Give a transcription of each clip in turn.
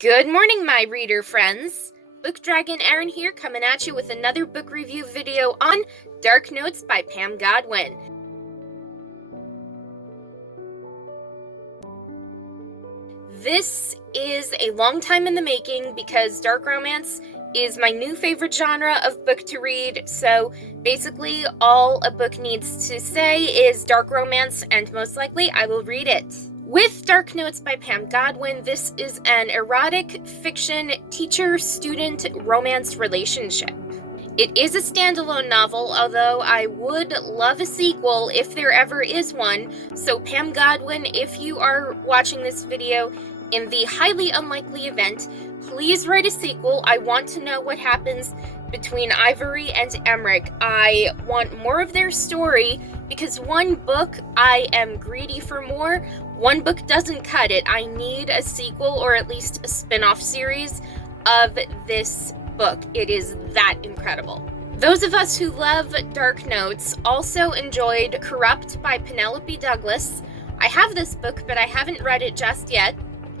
Good morning, my reader friends. Book Dragon Erin here, coming at you with another book review video on Dark Notes by Pam Godwin. This is a long time in the making because dark romance is my new favorite genre of book to read, so basically all a book needs to say is dark romance, and most likely I will read it. With Dark Notes by Pam Godwin, this is an erotic fiction teacher-student romance relationship. It is a standalone novel, although I would love a sequel if there ever is one. So Pam Godwin, if you are watching this video, in the highly unlikely event, please write a sequel. I want to know what happens between Ivory and Emmerich. I want more of their story, because one book, I am greedy for more. One book doesn't cut it. I need a sequel or at least a spin-off series of this book. It is that incredible. Those of us who love Dark Notes also enjoyed Corrupt by Penelope Douglas. I have this book, but I haven't read it just yet.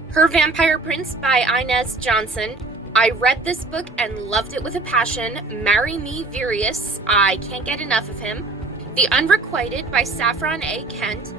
Her Vampire Prince by Inez Johnson. I read this book and loved it with a passion. Marry Me, Virius. I can't get enough of him. The Unrequited by Saffron A. Kent.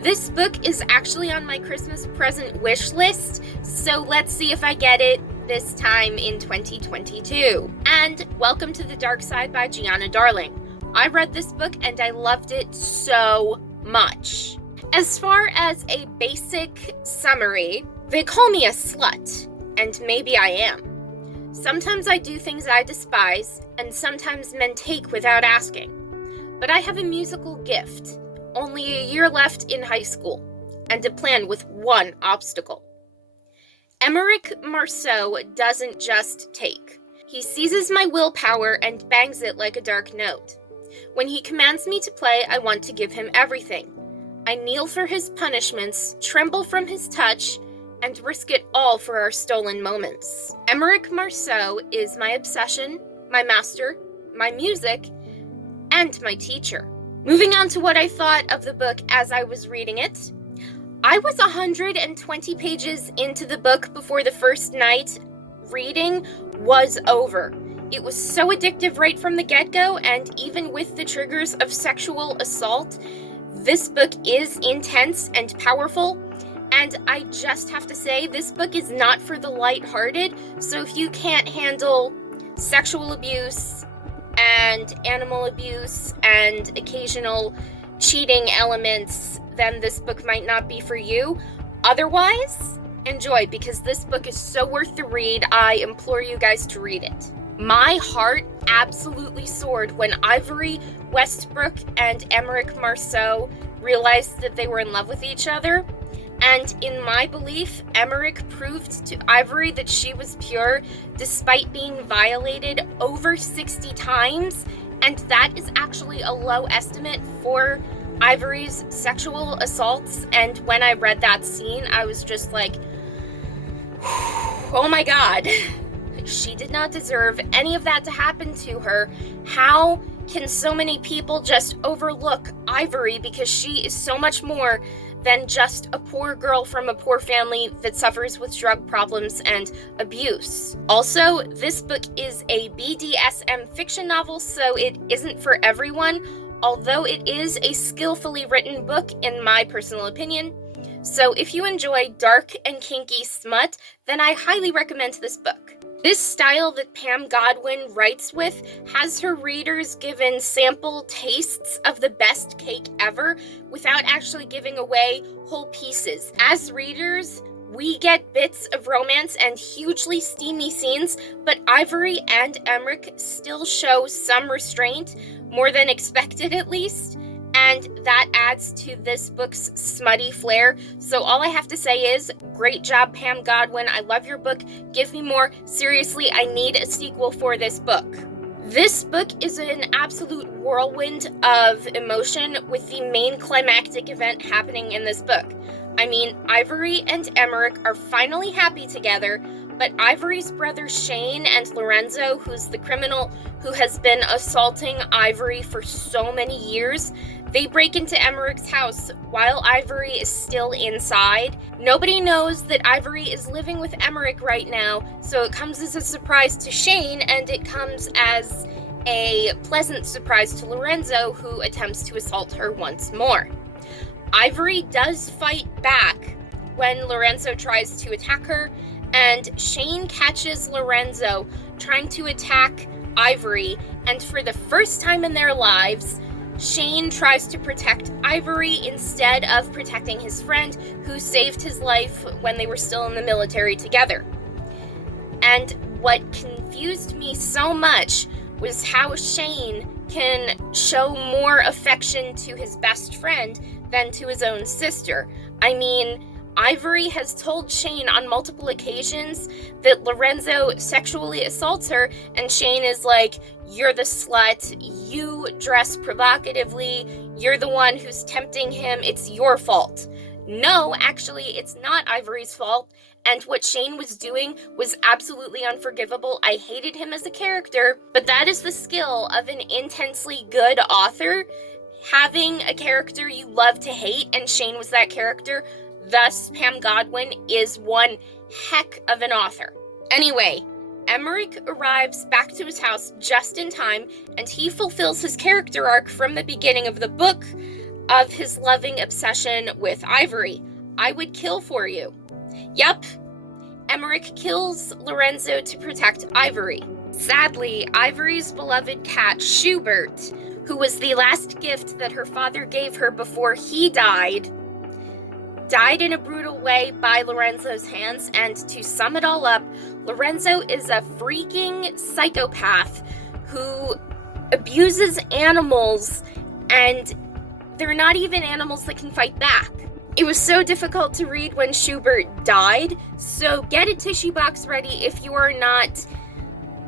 This book is actually on my Christmas present wish list, so let's see if I get it this time in 2022. And Welcome to the Dark Side by Gianna Darling. I read this book and I loved it so much. As far as a basic summary, they call me a slut, and maybe I am. Sometimes I do things I despise, and sometimes men take without asking. But I have a musical gift, only a year left in high school, and a plan with one obstacle. Emmerich Marceau doesn't just take. He seizes my willpower and bangs it like a dark note. When he commands me to play, I want to give him everything. I kneel for his punishments, tremble from his touch, and risk it all for our stolen moments. Emmerich Marceau is my obsession, my master, my music, and my teacher. Moving on to what I thought of the book as I was reading it. I was 120 pages into the book before the first night reading was over. It was so addictive right from the get-go, and even with the triggers of sexual assault, this book is intense and powerful. And I just have to say, this book is not for the lighthearted, so if you can't handle sexual abuse and animal abuse and occasional cheating elements, then this book might not be for you. Otherwise, enjoy, because this book is so worth the read. I implore you guys to read it. My heart absolutely soared when Ivory Westbrook and Emmerich Marceau realized that they were in love with each other. And in my belief, Emmerich proved to Ivory that she was pure despite being violated over 60 times, and that is actually a low estimate for Ivory's sexual assaults. And when I read that scene, I was just like, oh my god, she did not deserve any of that to happen to her. How can so many people just overlook Ivory because she is so much more than just a poor girl from a poor family that suffers with drug problems and abuse? Also, this book is a BDSM fiction novel, so it isn't for everyone, although it is a skillfully written book in my personal opinion. So if you enjoy dark and kinky smut, then I highly recommend this book. This style that Pam Godwin writes with has her readers given sample tastes of the best cake ever without actually giving away whole pieces. As readers, we get bits of romance and hugely steamy scenes, but Ivory and Emmerich still show some restraint, more than expected at least, and that adds to this book's smutty flair. So all I have to say is, great job, Pam Godwin. I love your book. Give me more. Seriously, I need a sequel for this book. This book is an absolute whirlwind of emotion, with the main climactic event happening in this book. I mean, Ivory and Emmerich are finally happy together, But Ivory's brother Shane and Lorenzo, who's the criminal who has been assaulting Ivory for so many years, they break into Emmerich's house while Ivory is still inside. Nobody knows that Ivory is living with Emmerich right now, so it comes as a surprise to Shane, and it comes as a pleasant surprise to Lorenzo, who attempts to assault her once more. Ivory does fight back when Lorenzo tries to attack her, and Shane catches Lorenzo trying to attack Ivory, and for the first time in their lives, Shane tries to protect Ivory instead of protecting his friend who saved his life when they were still in the military together. And what confused me so much was how Shane can show more affection to his best friend than to his own sister. I mean, Ivory has told Shane on multiple occasions that Lorenzo sexually assaults her, and Shane is like, "You're the slut, you dress provocatively, you're the one who's tempting him, it's your fault." No, actually, it's not Ivory's fault, and what Shane was doing was absolutely unforgivable. I hated him as a character, but that is the skill of an intensely good author, having a character you love to hate, and Shane was that character. Thus, Pam Godwin is one heck of an author. Anyway, Emmerich arrives back to his house just in time, and he fulfills his character arc from the beginning of the book of his loving obsession with Ivory. "I would kill for you." Yep, Emmerich kills Lorenzo to protect Ivory. Sadly, Ivory's beloved cat, Schubert, who was the last gift that her father gave her before he died in a brutal way by Lorenzo's hands, and to sum it all up, Lorenzo is a freaking psychopath who abuses animals, and they're not even animals that can fight back. It was so difficult to read when Schubert died, so get a tissue box ready if you are not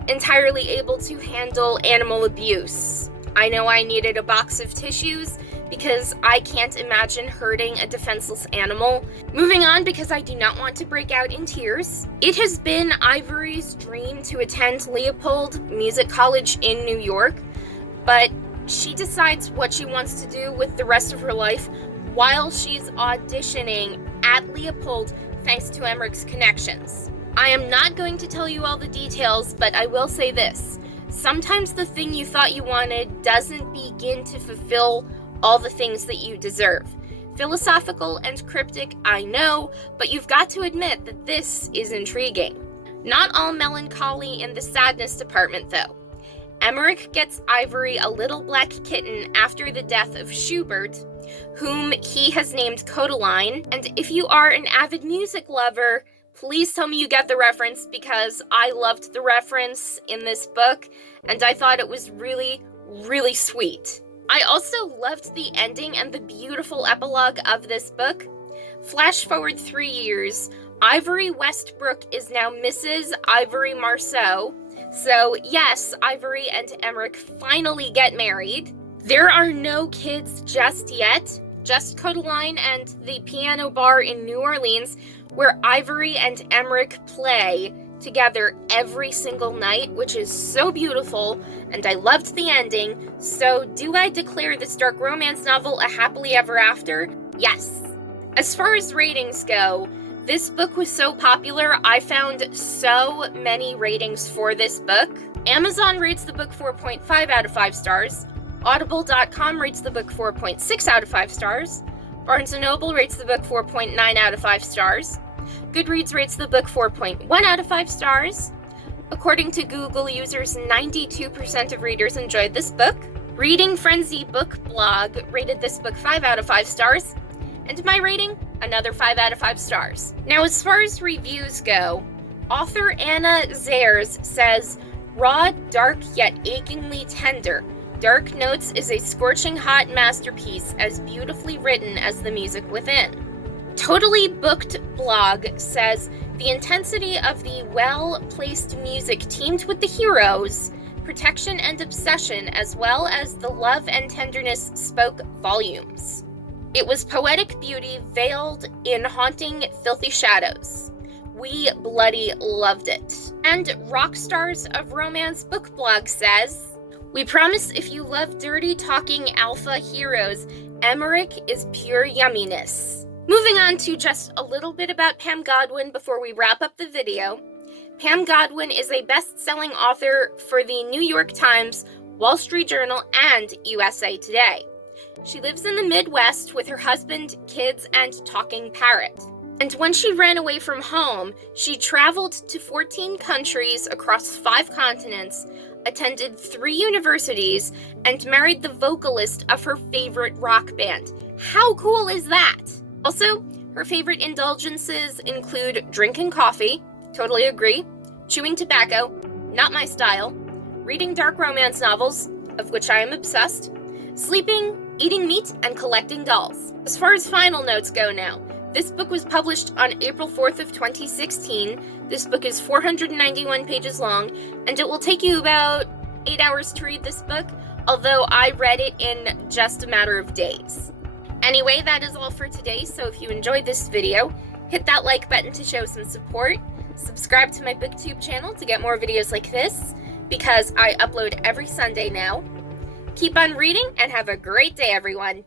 entirely able to handle animal abuse. I know I needed a box of tissues because I can't imagine hurting a defenseless animal. Moving on, because I do not want to break out in tears. It has been Ivory's dream to attend Leopold Music College in New York, but she decides what she wants to do with the rest of her life while she's auditioning at Leopold thanks to Emmerich's connections. I am not going to tell you all the details, but I will say this. Sometimes the thing you thought you wanted doesn't begin to fulfill all the things that you deserve. Philosophical and cryptic, I know, but you've got to admit that this is intriguing. Not all melancholy in the sadness department, though. Emmerich gets Ivory a little black kitten after the death of Schubert, whom he has named Codaline, and if you are an avid music lover, please tell me you get the reference, because I loved the reference in this book, and I thought it was really, really sweet. I also loved the ending and the beautiful epilogue of this book. Flash forward 3 years, Ivory Westbrook is now Mrs. Ivory Marceau. So yes, Ivory and Emmerich finally get married. There are no kids just yet, just Codaline and the piano bar in New Orleans, where Ivory and Emmerich play together every single night, which is so beautiful, and I loved the ending. So do I declare this dark romance novel a happily ever after? Yes. As far as ratings go, this book was so popular, I found so many ratings for this book. Amazon rates the book 4.5 out of 5 stars. Audible.com rates the book 4.6 out of 5 stars. Barnes & Noble rates the book 4.9 out of 5 stars. Goodreads rates the book 4.1 out of 5 stars. According to Google users, 92% of readers enjoyed this book. Reading Frenzy book blog rated this book 5 out of 5 stars. And my rating, another 5 out of 5 stars. Now, as far as reviews go, author Anna Zayers says, "Raw, dark, yet achingly tender. Dark Notes is a scorching hot masterpiece, as beautifully written as the music within." Totally Booked blog says, "The intensity of the well-placed music teamed with the heroes, protection and obsession, as well as the love and tenderness spoke volumes. It was poetic beauty veiled in haunting, filthy shadows. We bloody loved it. And Rockstars of Romance Book Blog says, we promise if you love dirty talking alpha heroes, Emmerich is pure yumminess. Moving on to just a little bit about Pam Godwin before we wrap up the video. Pam Godwin is a best-selling author for the New York Times, Wall Street Journal, and USA Today. She lives in the Midwest with her husband, kids, and talking parrot. And when she ran away from home, she traveled to 14 countries across 5 continents, attended 3 universities, and married the vocalist of her favorite rock band. How cool is that? Also, her favorite indulgences include drinking coffee, totally agree, chewing tobacco, not my style, reading dark romance novels, of which I am obsessed, sleeping, eating meat, and collecting dolls. As far as final notes go now, this book was published on April 4th of 2016. This book is 491 pages long, and it will take you about 8 hours to read this book, although I read it in just a matter of days. Anyway, that is all for today, so if you enjoyed this video, hit that like button to show some support, subscribe to my booktube channel to get more videos like this, because I upload every Sunday now. Keep on reading, and have a great day, everyone!